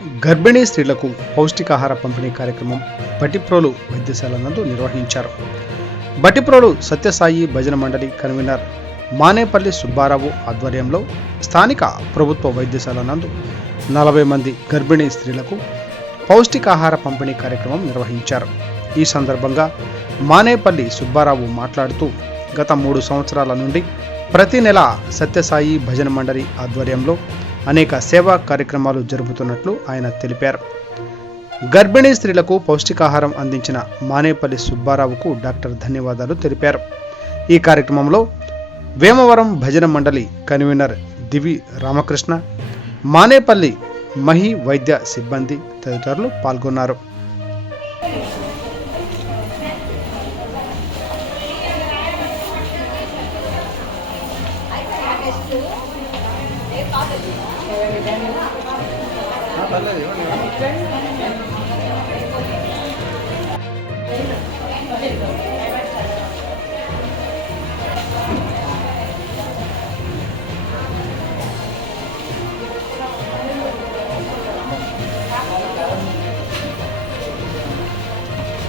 గర్భిణీ స్త్రీలకు పౌష్టికాహార పంపిణీ కార్యక్రమం బటిప్రోలు వైద్యశాల నందు నిర్వహించారు. బటిప్రోలు సత్యసాయి భజన మండలి కన్వీనర్ మానేపల్లి సుబ్బారావు ఆధ్వర్యంలో స్థానిక ప్రభుత్వ వైద్యశాల నందు 40 మంది గర్భిణీ స్త్రీలకు పౌష్టికాహార పంపిణీ కార్యక్రమం నిర్వహించారు. ఈ సందర్భంగా మానేపల్లి సుబ్బారావు మాట్లాడుతూ గత 3 సంవత్సరాల నుండి ప్రతి నెల సత్యసాయి భజన మండలి ఆధ్వర్యంలో అనేక సేవా కార్యక్రమాలు జరుపుతున్నట్లు ఆయన తెలిపారు. గర్భిణీ స్త్రీలకు పౌష్టికాహారం అందించిన మానేపల్లి సుబ్బారావుకు డాక్టర్ ధన్యవాదాలు తెలిపారు. ఈ కార్యక్రమంలో వేమవరం భజన మండలి కన్వీనర్ దివి రామకృష్ణ, మానేపల్లి మహి వైద్య సిబ్బంది తదితరులు పాల్గొన్నారు.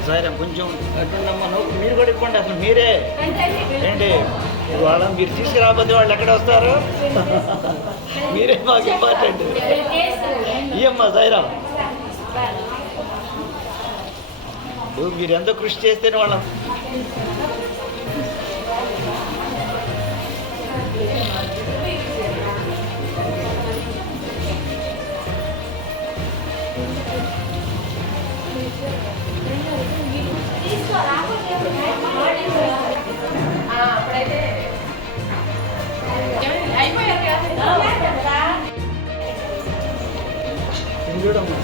సాయిరామ్ కొంచెం అటుండమ్మా, మీరు కూడా ఇవ్వండి. అసలు మీరే ఏంటి వాళ్ళని మీరు తీసుకురాబోతే వాళ్ళు ఎక్కడ వస్తారు? మీరే మాకు ఇంపార్టెంట్. ఇయ్యమ్మా సాయిరామ్, మీరు ఎంతో కృషి చేస్తేనే వాళ్ళం. చూడమ్మా